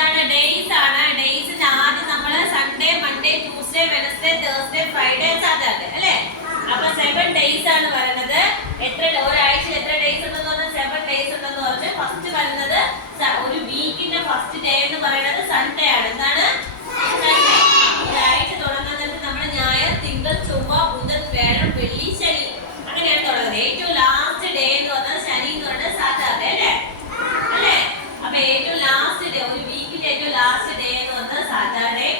എന്താണ് ഡേയ്സ് ആണ്. ഡേയ്സിന്റെ ആദ്യം നമ്മൾ Sunday, Monday, Tuesday, Wednesday, Thursday, Friday, Saturday അല്ലേ? അപ്പൊ 7 ഡേയ്സ് ആണ് പറയുന്നത്. എത്ര ഒരാഴ്ചയിൽ എത്ര ഡേയ്സ് ഉണ്ടെന്ന് പറഞ്ഞാൽ 7 ഡേയ്സ് ഉണ്ടെന്ന് പറഞ്ഞ് ഫസ്റ്റ് വരുന്നത് ഒരു വീക്കിന്റെ ഫസ്റ്റ് ഡേ എന്ന് പറയുന്നത് സൺഡേ ആണ്. എന്താണ്? ഒരാഴ്ച തുടങ്ങുന്നത് നമ്മൾ ഞായർ, തിങ്കൾ, ചൊവ്വ, ബുധൻ, വ്യാഴം, വെള്ളി, ശനി അങ്ങനെയാണ് തുടങ്ങുന്നത്. ഏറ്റവും ലാസ്റ്റ് ഡേ എന്ന് പറഞ്ഞാൽ ശനി എന്ന് പറയുന്നത് സാറ്റർഡേ അല്ലേ? അല്ലേ? അപ്പൊ ഏറ്റവും ലാസ്റ്റ് ഡേ, ഒരു വീക്കിന്റെ ഏറ്റവും ലാസ്റ്റ് ഡേ എന്ന് പറയുന്നത് സാറ്റർഡേ,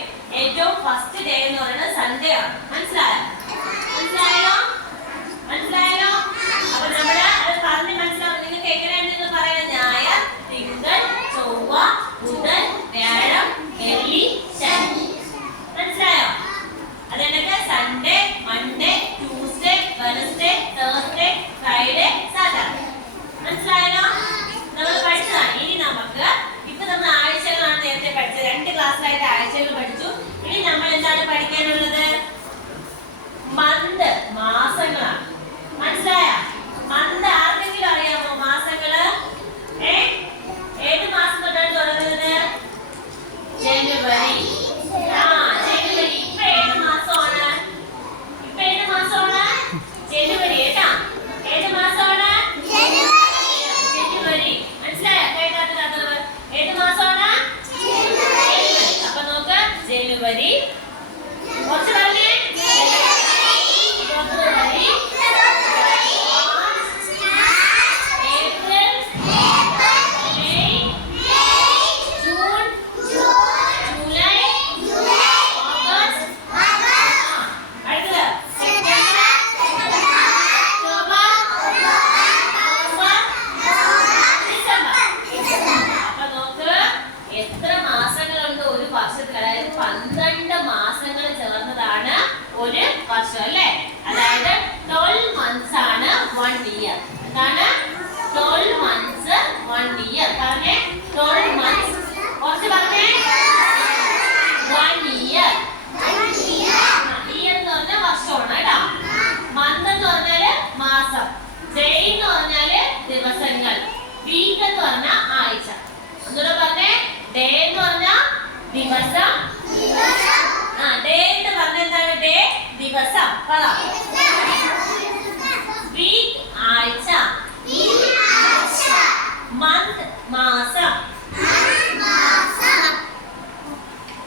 ഏറ്റവും ഫസ്റ്റ് ഡേ എന്ന് പറയുന്നത് സൺഡേ ആണ്. മനസ്സിലായോ? മനസ്സിലായോ? അപ്പൊ നമ്മള് അത് പറഞ്ഞ് മനസ്സിലാവും. നിങ്ങൾക്ക് എങ്ങനെയാണെന്ന് പറയുന്നത് ഞായർ, തിങ്കൾ, ചൊവ്വ, ബുധൻ, വ്യാഴം, വെള്ളി, ശനി. മനസ്സിലായോ? അതെന്നൊക്കെ Sunday, Monday, Tuesday, Wednesday, Thursday, Friday, Saturday. മനസ്സിലായല്ലോ? നമ്മൾ പഠിച്ചതാണ്. ഇനി നമുക്ക് ഇപ്പൊ നമ്മൾ ആഴ്ചകളാണ് നേരത്തെ പഠിച്ചത്. 2 ക്ലാസ്സിലായിട്ട് ആഴ്ചകൾ പഠിച്ചു. ഇനി നമ്മൾ എന്താണ് പഠിക്കാനുള്ളത്? മന്ത്, മാസങ്ങളാണ്. മനസ്സിലായോ? മന്ത് ആർക്കെങ്കിലും അറിയാമോ? മാസങ്ങള് ഏത് മാസം തൊട്ടാണ് തുടങ്ങുന്നത്? ജനുവരി. ജനുവരി. ഇപ്പൊ ഏത് മാസമാണ്? ജനുവരി. കേട്ടാ? ഏത് മാസമാണ്? ജനുവരി. മനസ്സിലായോ? കേട്ടാത്തത് ഏത് മാസമാണ്? അപ്പൊ നോക്ക്, ജനുവരി. കുറച്ച് പറഞ്ഞേ. February, April, May, June, July, August, അടുത്തത് സെപ്റ്റംബർ, ഒക്ടോബർ, നവംബർ, ഡിസംബർ. അപ്പൊ നോക്ക് എത്ര മാസങ്ങളുണ്ട് ഒരു വർഷത്തിൽ. അതായത് 12 മാസങ്ങൾ ചേർന്നതാണ് ഒരു വർഷം അല്ലേ? അതായത് 12 months ആണ് 1 year. എന്താണ്? 12 months 1 year. പറഞ്ഞേ 12 months. കുറച്ച് പറഞ്ഞേ. 1 year. ഇയർ എന്ന് പറഞ്ഞാൽ വർഷമാണ് കേട്ടോ. മന്ത് എന്ന് പറഞ്ഞാല് മാസം. ഡേ എന്ന് പറഞ്ഞാല് ദിവസങ്ങൾ. വീക്ക് എന്ന് പറഞ്ഞാൽ ആഴ്ച. ഒന്നുകൂടെ പറഞ്ഞേ. ഡേ എന്ന് പറഞ്ഞാൽ ദിവസം. ഡേ എന്ന് പറഞ്ഞാൽ എന്താണ്? ഡേ ദിവസം. പറ. വീക്ക് ആഴ്ച. മന്ത് മാസം.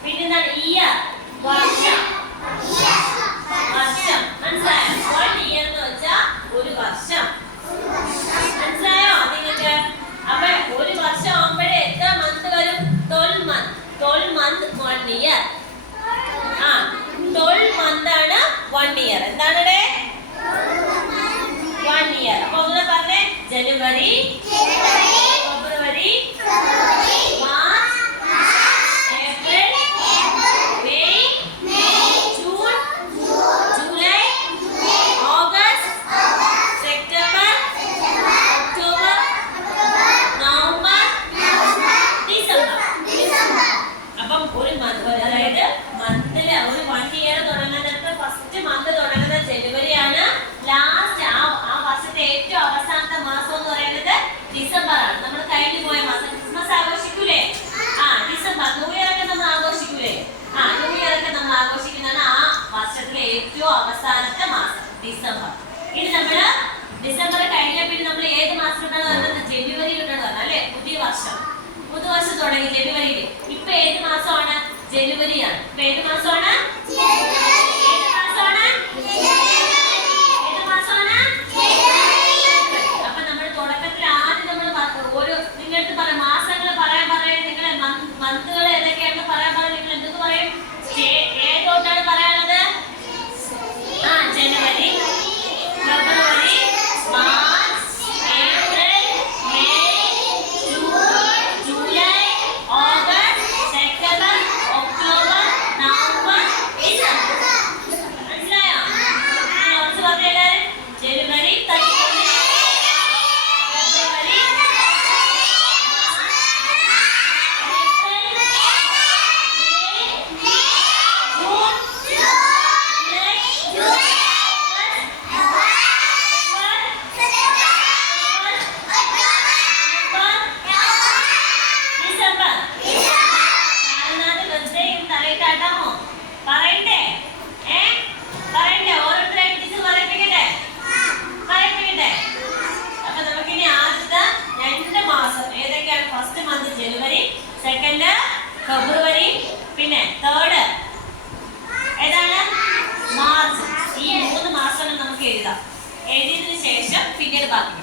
പിന്നെന്താണ്? ഇയർ വർഷം. വർഷം. മനസ്സിലായോ? 1 year എന്ന് വെച്ചാൽ ഒരു വർഷം. മനസ്സിലായോ നിങ്ങൾക്ക്? അപ്പൊ ഒരു വർഷം ആവുമ്പോഴേ എത്ര മന്ത് വരും? 12 month. 12 month 1 year. 12 month ആണ് 1 year. എന്താണ്? 1 year. അപ്പൊ ഒന്ന് പറഞ്ഞേ. January, February, March, April, May, June, July, August, September, October, November, December. അപ്പം ഒരു മന്ത്, അതായത് മന്തില് ഒരു 1 year തുടങ്ങുന്നത് ഫസ്റ്റ് മന്ത് തുടങ്ങുന്നത് ജനുവരിയാണ്. ലാസ്റ്റ് ആ വർഷത്തെ ഏറ്റവും അവസാനത്തെ മാസം എന്ന് പറയുന്നത് ഡിസംബർ ആണ്. നമ്മൾ കഴിഞ്ഞു പോയ മാസം. ക്രിസ്മസ് ആഘോഷിക്കൂലേ? ഡിസംബർ. ന്യൂ ഇയർ ഒക്കെ നമ്മൾ ആഘോഷിക്കൂലേ? ന്യൂ ഇയർ ഒക്കെ നമ്മൾ ആഘോഷിക്കുന്നതാണ് ആ വർഷത്തിലെ ഏറ്റവും അവസാനത്തെ മാസം ഡിസംബർ. ഇനി നമ്മള് ഡിസംബർ കഴിഞ്ഞ പിന്നെ നമ്മൾ ഏത് മാസത്തിലാണ് വരുന്നത്? ജനുവരിയിലാണ് വരുന്നത് അല്ലെ? പുതുവർഷം തുടങ്ങി ജനുവരിയിൽ. ഇപ്പൊ ഏത് മാസമാണ്? ജനുവരിയാണ്. ഇപ്പൊ ഏത് മാസമാണ്? അപ്പൊ നമ്മൾ തുടക്കത്തിൽ ആദ്യം നമ്മൾ ഓരോ നിങ്ങളുടെ പറയാം മാസങ്ങൾ പറയാൻ നിങ്ങൾ മന്തുകൾ ഏതൊക്കെയാണെന്ന് പറയാൻ നിങ്ങൾ എന്തൊക്കെ പറയും? ഏതോട്ടാണ് പറയാനുള്ളത്? January, February, March, April, May, June, July, August, September, October, November, December. മനസ്സിലായോ? കുറച്ച് പറഞ്ഞ എല്ലാവരും. ജനുവരി, ഫെബ്രുവരി, December. പറയട്ടാമോ? പറയണ്ടേ? പറയണ്ടേ? ഓരോരുത്തരായിട്ട് ടീച്ചർ പറയിപ്പിക്കട്ടെ? പറയിപ്പിക്കട്ടെ? അപ്പൊ നമുക്കിനി ആദ്യത്തെ 2 മാസം ഏതൊക്കെയാണ്? ഫസ്റ്റ് മന്ത് ജനുവരി, സെക്കൻഡ് ഫെബ്രുവരി, പിന്നെ തേർഡ് ഏതാണ്? മാർച്ച്. ഈ 3 മാസങ്ങൾ നമുക്ക് എഴുതാം. എഴുതിയതിനു ശേഷം പിന്നീട് ബാക്കി